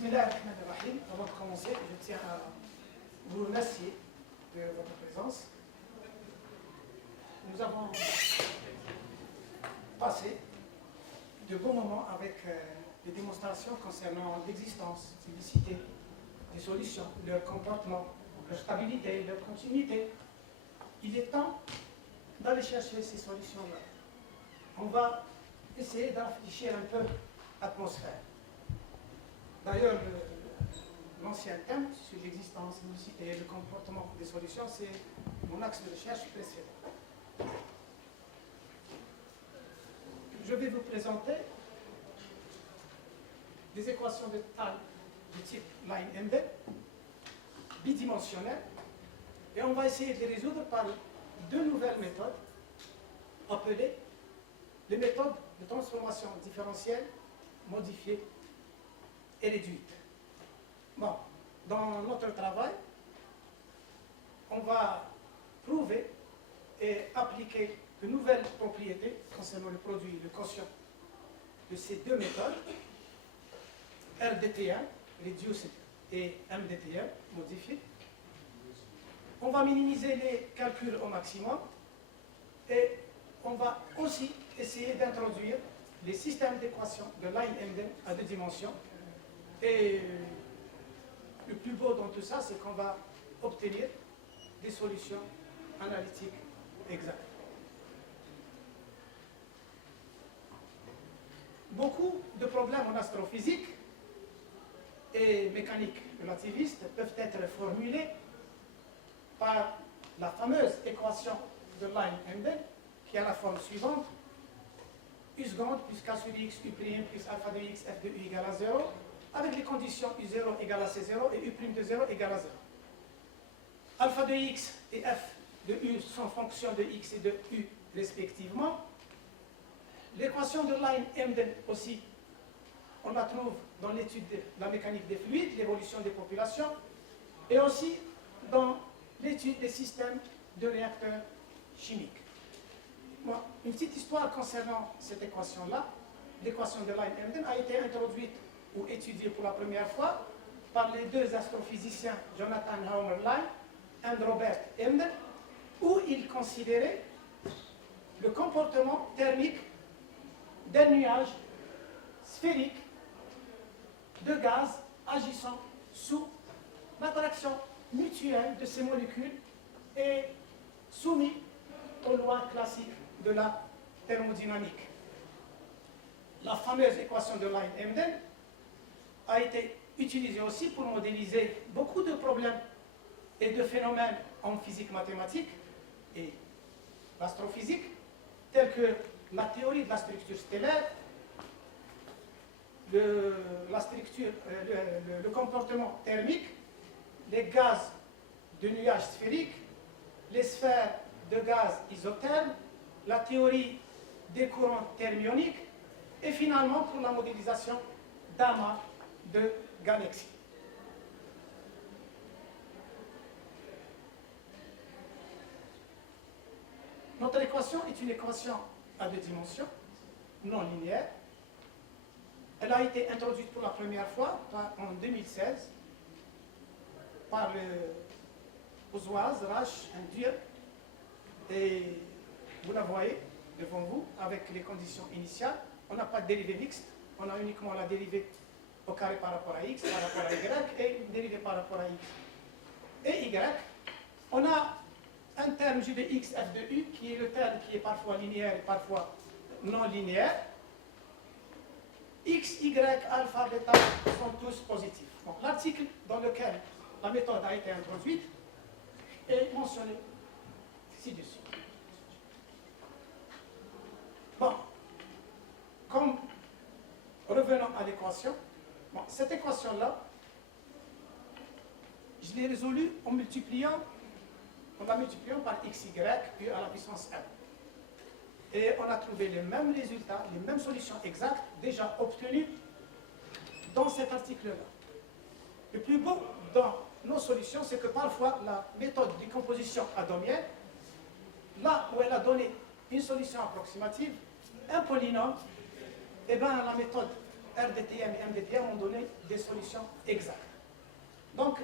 Bismillahirrahmanirrahim. Avant de commencer, je tiens à vous remercier de votre présence. Nous avons passé de bons moments avec des démonstrations concernant l'existence, l'unicité des solutions, leur comportement, leur stabilité, leur continuité. Il est temps d'aller chercher ces solutions-là. On va essayer d'afficher un peu l'atmosphère. D'ailleurs, l'ancien thème sur l'existence, l'unicité et le comportement des solutions, c'est mon axe de recherche précédent. Je vais vous présenter des équations de taille de type line-ended, bidimensionnelles, et on va essayer de les résoudre par deux nouvelles méthodes appelées les méthodes de transformation différentielle modifiée et réduite. Bon, dans notre travail, on va prouver et appliquer de nouvelles propriétés concernant le produit, le quotient de ces deux méthodes, RDT1, reduced, et MDT1, modifié. On va minimiser les calculs au maximum et on va aussi essayer d'introduire les systèmes d'équations de line-ended à deux dimensions. Et le plus beau dans tout ça, c'est qu'on va obtenir des solutions analytiques exactes. Beaucoup de problèmes en astrophysique et mécanique relativiste peuvent être formulés par la fameuse équation de line-ended qui a la forme suivante: U seconde plus K sur X, U' plus alpha de X, F de U égale à 0, avec les conditions U0 égale à C0 et U' de 0 égale à 0. Alpha de X et F de U sont fonctions de X et de U respectivement. L'équation de line-ended aussi, on la trouve dans l'étude de la mécanique des fluides, l'évolution des populations, et aussi dans l'étude des systèmes de réacteurs chimiques. Bon, une petite histoire concernant cette équation-là. L'équation de line-ended a été introduite ou étudiée pour la première fois par les deux astrophysiciens Jonathan Haumer-Line et Robert Emden, où ils considéraient le comportement thermique d'un nuage sphérique de gaz agissant sous l'attraction mutuelle de ces molécules et soumis aux lois classiques de la thermodynamique. La fameuse équation de line-ended a été utilisée aussi pour modéliser beaucoup de problèmes et de phénomènes en physique mathématique et l'astrophysique, tels que la théorie de la structure stellaire, le comportement thermique, les gaz de nuages sphériques, les sphères de gaz isothermes, la théorie des courants thermioniques et finalement pour la modélisation d'amas de galaxies. Notre équation est une équation à deux dimensions, non linéaire. Elle a été introduite pour la première fois en 2016 par Ozoaz, Rash et Dieu. Et vous la voyez devant vous avec les conditions initiales. On n'a pas de dérivée mixte, on a uniquement la dérivée au carré par rapport à x, par rapport à y, et une dérivée par rapport à x et y. On a un terme J de x, f de u, qui est le terme qui est parfois linéaire et parfois non linéaire. X, y, alpha, bêta sont tous positifs. L'article dans lequel la méthode a été introduite est mentionné ci-dessus. Bon, comme revenons à l'équation, bon, cette équation-là, je l'ai résolue en la multipliant par xy, puis à la puissance n. Et on a trouvé les mêmes résultats, les mêmes solutions exactes déjà obtenues dans cet article-là. Le plus beau dans nos solutions, c'est que parfois la méthode de décomposition atomienne, là où elle a donné une solution approximative, un polynôme, eh bien la méthode RDTM et MDTM ont donné des solutions exactes. Donc,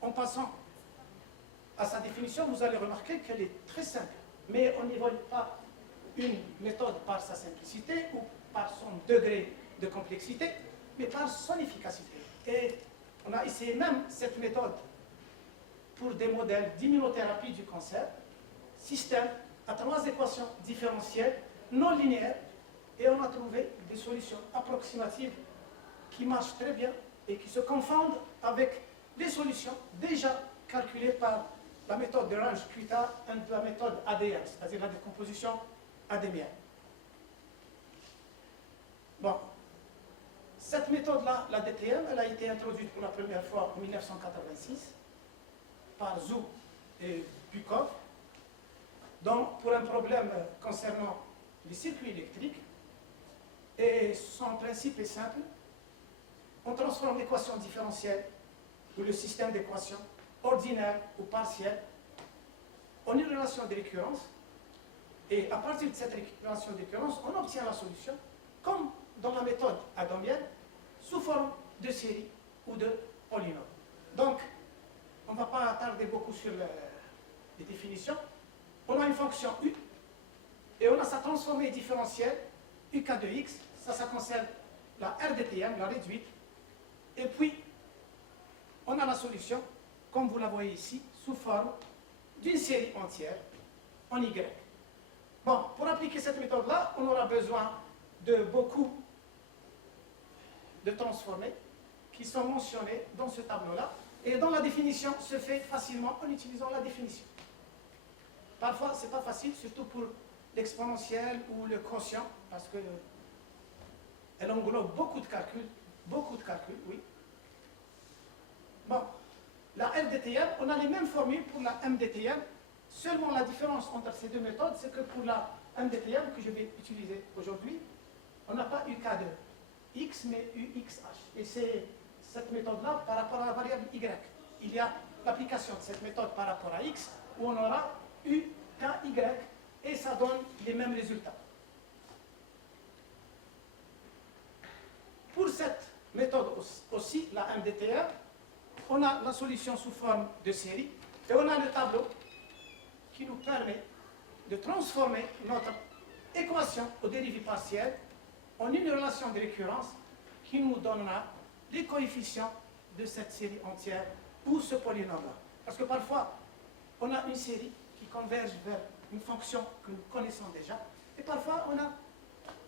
en passant à sa définition, vous allez remarquer qu'elle est très simple, mais on n'évolue pas une méthode par sa simplicité ou par son degré de complexité, mais par son efficacité. Et on a essayé même cette méthode pour des modèles d'immunothérapie du cancer, système à 3 équations différentielles, non linéaires, et on a trouvé des solutions approximatives qui marchent très bien et qui se confondent avec les solutions déjà calculées par la méthode de Range-Kuita et la méthode ADM, c'est-à-dire la décomposition adémienne. Bon, cette méthode-là, la DTM, elle a été introduite pour la première fois en 1986 par Zhu et Bukov, donc pour un problème concernant les circuits électriques. Et son principe est simple. On transforme l'équation différentielle ou le système d'équations ordinaire ou partielle en une relation de récurrence. Et à partir de cette relation de récurrence, on obtient la solution, comme dans la méthode adomienne, sous forme de série ou de polynôme. Donc, on ne va pas attarder beaucoup sur les définitions. On a une fonction U, et on a sa transformée différentielle, UK de X, ça concerne la RDTM, la réduite, et puis on a la solution, comme vous la voyez ici, sous forme d'une série entière en Y. Bon, pour appliquer cette méthode-là, on aura besoin de beaucoup de transformés qui sont mentionnés dans ce tableau-là, et dont la définition se fait facilement en utilisant la définition. Parfois, ce n'est pas facile, surtout pour l'exponentielle ou le quotient, parce que elle englobe beaucoup de calculs, oui. Bon, la RDTM, on a les mêmes formules pour la MDTM, seulement la différence entre ces deux méthodes, c'est que pour la MDTM, que je vais utiliser aujourd'hui, on n'a pas UK de X, mais UXH. Et c'est cette méthode-là par rapport à la variable Y. Il y a l'application de cette méthode par rapport à X, où on aura UKY, et ça donne les mêmes résultats. Pour cette méthode aussi, la MDTM, on a la solution sous forme de série, et on a le tableau qui nous permet de transformer notre équation aux dérivées partielles en une relation de récurrence qui nous donnera les coefficients de cette série entière ou ce polynôme-là. Parce que parfois, on a une série qui converge vers une fonction que nous connaissons déjà, et parfois on a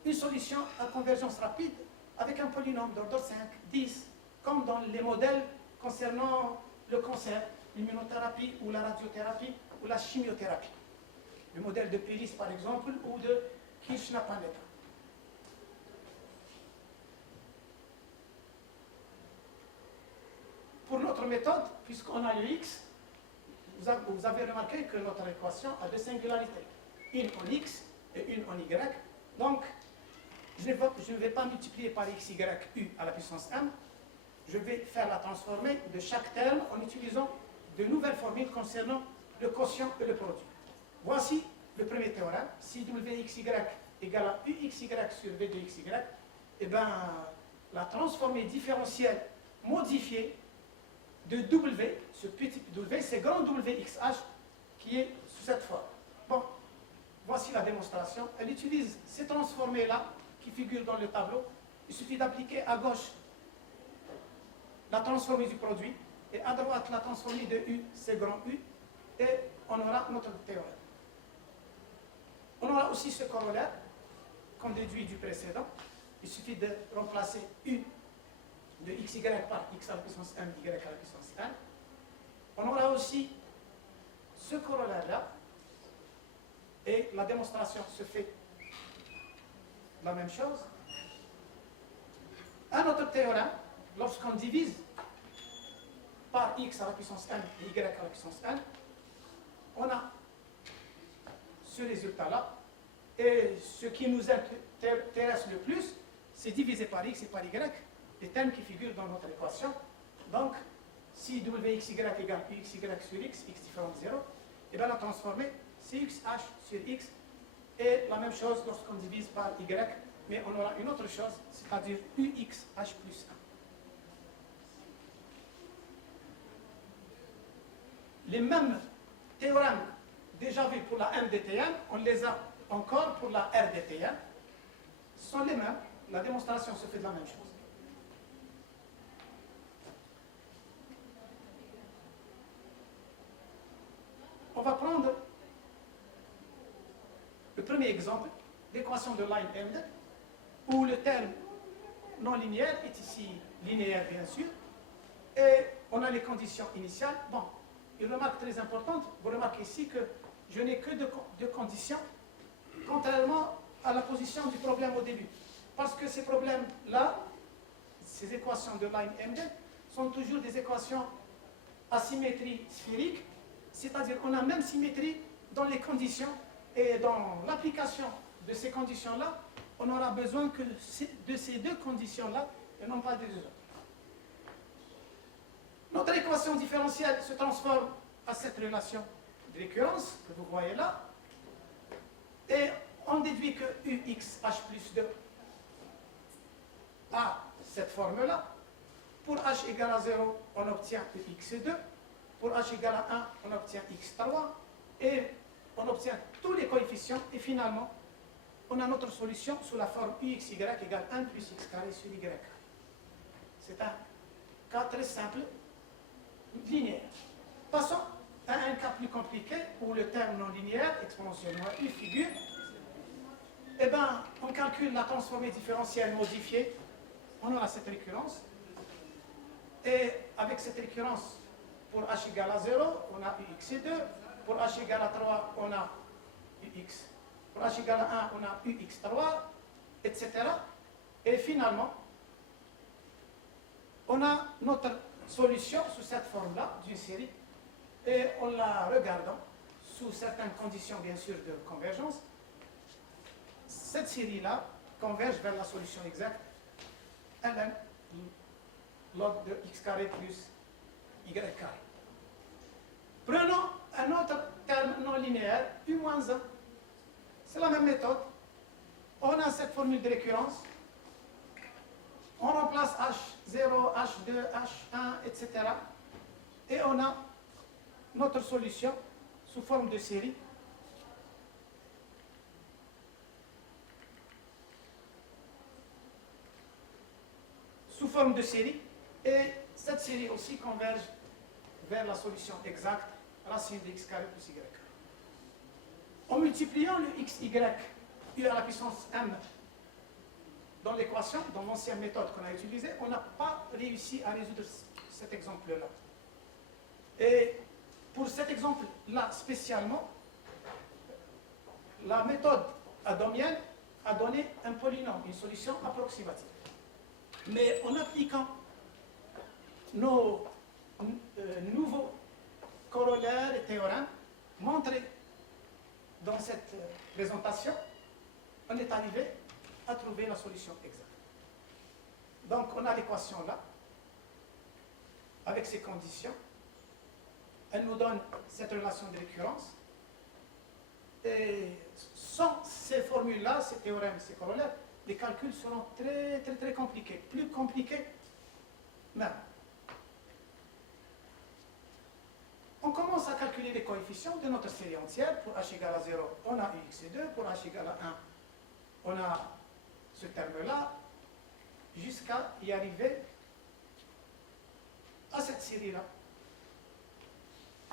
une solution à convergence rapide avec un polynôme d'ordre 5, 10, comme dans les modèles concernant le cancer, l'immunothérapie ou la radiothérapie ou la chimiothérapie. Le modèle de Pérez par exemple, ou de Kirchner-Panetta. Pour notre méthode, puisqu'on a le X, vous avez remarqué que notre équation a deux singularités, une en X et une en Y. Donc, je ne vais pas multiplier par XY U à la puissance M. Je vais faire la transformée de chaque terme en utilisant de nouvelles formules concernant le quotient et le produit. Voici le premier théorème. Si WXY égale à UXY sur V de XY, eh bien, la transformée différentielle modifiée de W, ce petit W, c'est grand WXH qui est sous cette forme. Bon, voici la démonstration. Elle utilise ces transformées-là qui figurent dans le tableau. Il suffit d'appliquer à gauche la transformée du produit et à droite la transformée de U, c'est grand U, et on aura notre théorème. On aura aussi ce corollaire qu'on déduit du précédent. Il suffit de remplacer U de xy par x à la puissance m, y à la puissance n. On aura aussi ce corollaire-là, et la démonstration se fait la même chose. Un autre théorème, lorsqu'on divise par x à la puissance n et y à la puissance n, on a ce résultat-là, et ce qui nous intéresse le plus, c'est diviser par x et par y les termes qui figurent dans notre équation. Donc, si WXY égale UXY sur x, x différent de 0, et bien la transformée, c'est XH sur x, et la même chose lorsqu'on divise par y, mais on aura une autre chose, c'est-à-dire UXH plus 1. Les mêmes théorèmes déjà vus pour la MDTM, on les a encore pour la RDTM. Ce sont les mêmes. La démonstration se fait de la même chose. On va prendre le premier exemple d'équation de Line-Emden, où le terme non linéaire est ici linéaire, bien sûr, et on a les conditions initiales. Bon, une remarque très importante, vous remarquez ici que je n'ai que deux conditions, contrairement à la position du problème au début. Parce que ces problèmes-là, ces équations de Line-Emden, sont toujours des équations à symétrie sphérique, c'est-à-dire qu'on a même symétrie dans les conditions, et dans l'application de ces conditions-là, on aura besoin que de ces deux conditions-là, et non pas des autres. Notre équation différentielle se transforme à cette relation de récurrence que vous voyez là, et on déduit que UXH plus 2 a cette forme-là. Pour h égale à 0, on obtient UX2. Pour h égale à 1, on obtient x3. Et on obtient tous les coefficients. Et finalement, on a notre solution sous la forme uxy égale 1 plus x carré sur y carré. C'est un cas très simple, linéaire. Passons à un cas plus compliqué où le terme non linéaire, exponentielle moins u, figure. Eh bien, on calcule la transformée différentielle modifiée. On aura cette récurrence. Et avec cette récurrence, pour h égale à 0, on a ux2. Pour h égale à 3, on a ux. Pour h égale à 1, on a ux3, etc. Et finalement, on a notre solution sous cette forme-là, d'une série. Et en la regardant, sous certaines conditions, bien sûr, de convergence, cette série-là converge vers la solution exacte, ln log de x carré plus y carré. Prenons un autre terme non linéaire, u-1. C'est la même méthode. On a cette formule de récurrence. On remplace H0, H2, H1, etc. Et on a notre solution sous forme de série. Sous forme de série. Et cette série aussi converge vers la solution exacte, racine de x carré plus y carré. En multipliant le xy, u à la puissance m, dans l'équation, dans l'ancienne méthode qu'on a utilisée, on n'a pas réussi à résoudre cet exemple-là. Et pour cet exemple-là spécialement, la méthode adomienne a donné un polynôme, une solution approximative. Mais en appliquant nos nouveaux corollaires et théorèmes montrés dans cette présentation, on est arrivé à trouver la solution exacte. Donc on a l'équation là, avec ces conditions. Elle nous donne cette relation de récurrence. Et sans ces formules-là, ces théorèmes, ces corollaires, les calculs seront très, très, très compliqués. Plus compliqués même. On commence à calculer les coefficients de notre série entière. Pour h égale à 0, on a ux2. Pour h égale à 1, on a ce terme-là, jusqu'à y arriver à cette série-là.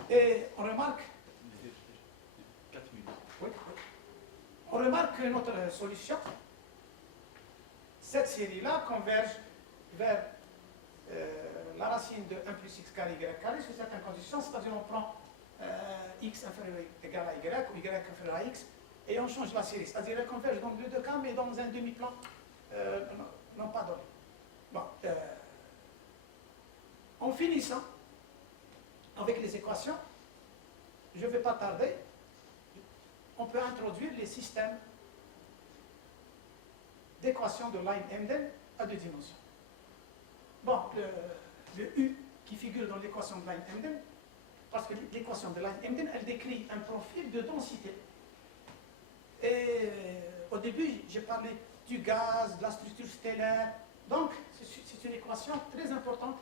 Et on remarque... 4 minutes. Oui, oui. On remarque que notre solution, cette série-là, converge vers la racine de 1 plus x carré y carré sous certaines conditions, c'est-à-dire on prend x inférieur égal à y ou y inférieur à x et on change la série, c'est-à-dire elle converge dans les deux cas mais dans un demi-plan non pas donné. Bon, en finissant avec les équations, je ne vais pas tarder, on peut introduire les systèmes d'équations de Line-Emden à deux dimensions. Bon, le U qui figure dans l'équation de Line-Emden, parce que l'équation de Line-Emden, elle décrit un profil de densité. Et au début, j'ai parlé du gaz, de la structure stellaire. Donc, c'est une équation très importante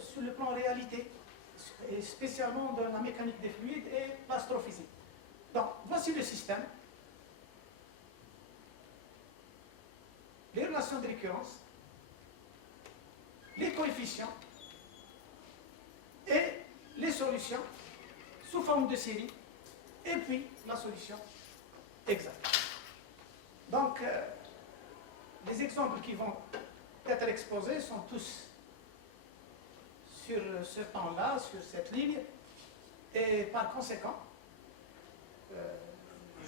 sur le plan réalité, et spécialement dans la mécanique des fluides et l'astrophysique. Donc, voici le système. Les relations de récurrence, les coefficients et les solutions sous forme de série, et puis la solution exacte. Donc, les exemples qui vont être exposés sont tous sur ce temps-là, sur cette ligne, et par conséquent,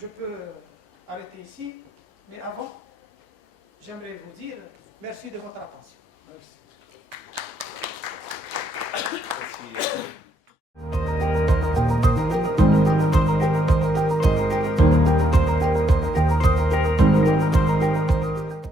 je peux arrêter ici, mais avant, j'aimerais vous dire merci de votre attention. Merci.